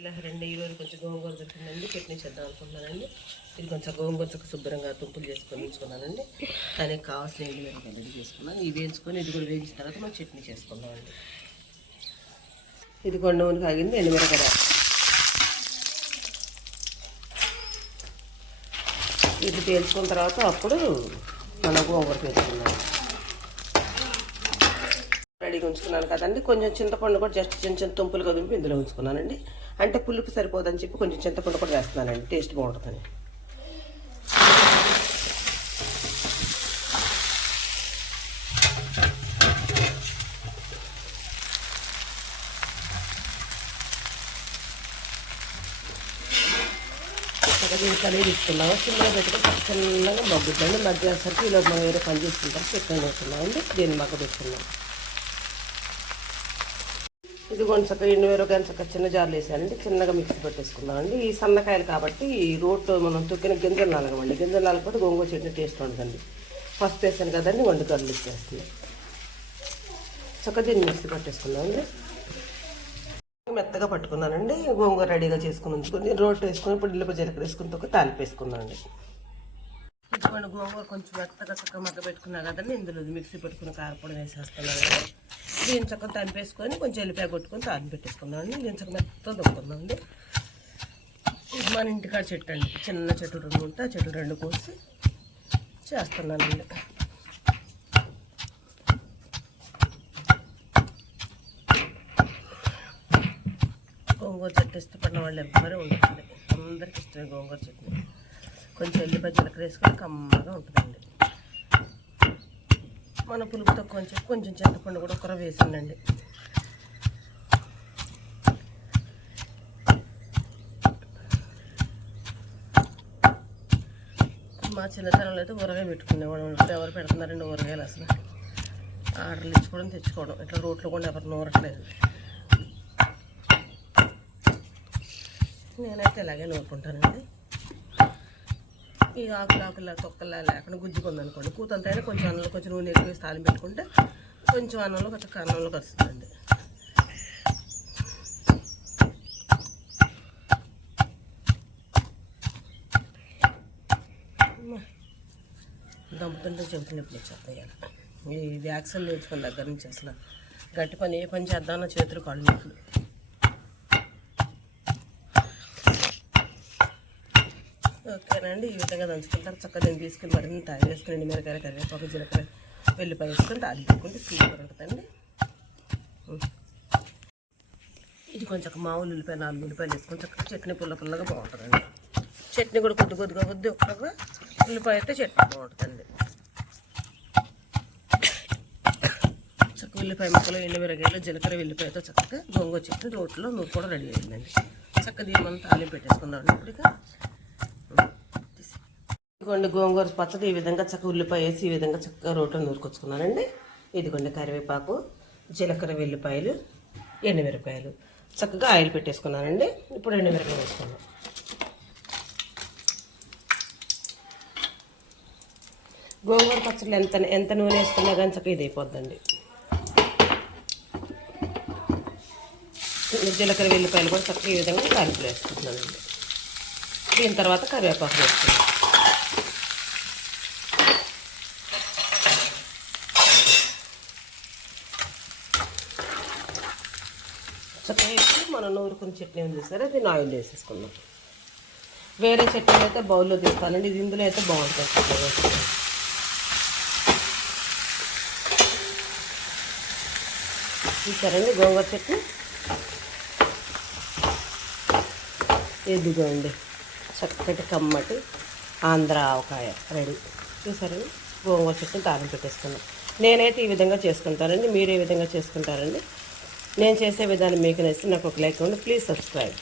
ఇలా రెండు ఈరోజు కొంచెం గోంగూర దొరికిందండి, చట్నీ చేద్దాం అనుకుంటున్నానండి. ఇది కొంచెం గోంగూర శుభ్రంగా తుంపులు చేసుకొని ఉంచుకున్నానండి. దానికి కావాల్సిన ఎండుమిరపకాయలు రెడీ చేసుకున్నాను. ఇది వేయించుకొని ఇది కూడా వేయించిన తర్వాత మనం చట్నీ చేసుకుందామండి. ఇది కొన్ని నూనె కాగింది, ఎండుమిరపకాయ ఇది తేల్చుకున్న తర్వాత అప్పుడు మనం గోంగూర వేసుకున్నాం. రెడీగా ఉంచుకున్నాను కదండి. కొంచెం చింతపండు కూడా జస్ట్ చిన్న చిన్న తుంపులు కదిపి ఇందులో ఉంచుకున్నానండి. అంటే పులుపు సరిపోదని చెప్పి కొంచెం చింతపండు కూడా వేస్తున్నానండి, టేస్ట్ బాగుంటుందని. దీనికి అనేది తీసుకున్నాము. చిన్నగా పెట్టుకుని చిన్నగా మగ్గుద్దండి. మగ్గేసరికి ఇలా మనం వేరే పని చేసుకుంటాం. చికెన్ వేసుకున్నామండి, దీన్ని మగ్గ పెట్టుకున్నాం. ఇది కొంచెం ఎండుమిరపకాయలు చక్కగా చిన్న జార్లు వేసానండి, చిన్నగా మిక్సీ పెట్టేసుకున్నామండి. ఈ సన్నకాయలు కాబట్టి ఈ రోట్లో మనం తొక్కిన గింజలు నలగమండి. గింజలు నలగకపోతే గోంగూర చట్నీ టేస్ట్ ఉంటుందండి. ఫస్ట్ వేసాను కదండి, వండుకర్లు ఇచ్చేస్తుంది. చక్కగా దీన్ని మిక్సీ పట్టేసుకున్నామండి. మెత్తగా పట్టుకున్నానండి. గోంగూర రెడీగా చేసుకుని ఉంచుకొని రోట్ వేసుకొని ఇప్పుడు ఇల్లు జీలకర్ర వేసుకుని తొక్క తాలింపు వేసుకున్నానండి. ఇటువంటి గోంగూర కొంచెం మెత్తగా చక్కగా మగ్గ పెట్టుకున్నా కదండి, ఇందులో మిక్సీ పెట్టుకుని కారపొడి వేసేస్తున్నానండి. దీన్ని చక్కగా తాలింపేసుకొని కొంచెం ఎల్లిపాయ కొట్టుకొని తాలింపు పెట్టేసుకున్నామండి. దీన్ని చక్కగా మెత్తగా దొక్కున్నామండి. ఇది మన ఇంటికాడ చెట్టు అండి, చిన్న చెట్లు రెండు ఉంటే ఆ చెట్లు రెండు కోసి చేస్తున్నానండి. గోంగూర చట్నీ ఇష్టపడిన వాళ్ళు ఎవ్వరూ ఉంటుంది, అందరికి ఇష్టమే గోంగూర చట్నీ. కొంచెం ఎల్లిపాయ జీలకర్ర వేసుకొని కమ్మగా ఉంటుందండి. మన పులుపుతో కొంచెం చింతపండు కూడా ఒకర వేసిందండి. మా చిన్నతనంలో అయితే ఊరగాయ పెట్టుకునేవాడు. ఇప్పుడు ఎవరు పెడుతున్నారండి ఊరగాయలు? అసలు ఆర్డర్లు ఇచ్చుకోవడం తెచ్చుకోవడం, ఇట్లా రోట్లో కూడా ఎవరు నూరట్లేదు. నేనైతే ఇలాగే నూరుకుంటానండి. ఈ ఆకులా తొక్కలా లేకుండా గుజ్జుకుందనుకోండి, కూతంతైనా కొంచెం అన్నంలో కొంచెం నూనె ఎక్కువ వేసి తాలింపు పెట్టుకుంటే కొంచెం అన్నంలో కొంచెం అన్నంలో కలుస్తుందండి. దంపుతుంటే చెబుతున్న ఇప్పుడు వచ్చేస్తాయి. ఈ వ్యాక్సిన్ నేర్చుకున్న దగ్గర నుంచి అసలు గట్టి పని ఏ పని చేద్దామన్నా చేతులు కాళ్ళు నొప్పులు. ఓకేనండి, ఈ విధంగా దంచుకుంటారు. చక్కగా దీన్ని తీసుకుని మరిన్ని తయారు చేసుకుని ఎండుమిరపకాయలు, కరివేపాకు, జీలకర్ర, వెల్లిపాయ వేసుకొని తాలింపు పెట్టుకుంటే సూపర్ ఉంటుందండి. ఇది కొంచెం మామూలు ఉల్లిపాయ 4 ఉల్లిపాయలు వేసుకొని చక్కగా చట్నీ పుల్లగా బాగుంటుందండి. చట్నీ కూడా కొద్దిగా ఒక్కగా ఉల్లిపాయ అయితే చట్నీ బాగుంటుందండి. చక్కగా ఉల్లిపాయ ముక్కలు, ఎండుమిరపకాయలు, జీలకర్ర, వెల్లిపాయతో చక్కగా గోంగూర చట్నీ రోట్లో నూరు కూడా రెడీ అయిందండి. చక్కగా దీన్ని మనం తాలింపు పెట్టేసుకుందామండి. ఇప్పుడు ఇదిగోండి గోంగూర పచ్చడి ఈ విధంగా చక్కగా ఉల్లిపాయ వేసి ఈ విధంగా చక్కగా రోట్లో నూరుకొచ్చుకున్నానండి. ఇదిగోండి కరివేపాకు, జీలకర్ర, వెల్లిపాయలు, ఎండుమిరపకాయలు, చక్కగా ఆయిల్ పెట్టేసుకున్నానండి. ఇప్పుడు ఎండుమిరపకాయలు వేసుకున్నాం. గోంగూర పచ్చడిలో ఎంత నూనె వేసుకున్నా కానీ చక్కగా ఇది అయిపోద్దండి. జీలకర్ర, వెల్లిపాయలు కూడా చక్కగా ఈ విధంగా తాలింపులు వేసుకుంటున్నానండి. దీని తర్వాత కరివేపాకు వేసుకున్నాం. చక్కగా వేసి మనం నూరుకుని చట్నీ ఉంది చూసారా, దీన్ని ఆయిల్ వేసేసుకున్నాం. వేరే చట్నీ అయితే బౌల్లో తీస్తానండి, ఇది ఇందులో అయితే బాగుంటుంది. చూసారండి గోంగూర చట్నీ ఇదిగోండి చక్కటి కమ్మటి ఆంధ్ర ఆవకాయ రెడీ. చూసారండి గోంగూర చట్నీ తాలింపు పెట్టేసుకున్నాం. నేనైతే ఈ విధంగా చేసుకుంటానండి, మీరు ఏ విధంగా చేసుకుంటారండి? నేను చేసే విధానం మీకు నచ్చితే నాకు ఒక లైక్ ఇవ్వండి. Please subscribe.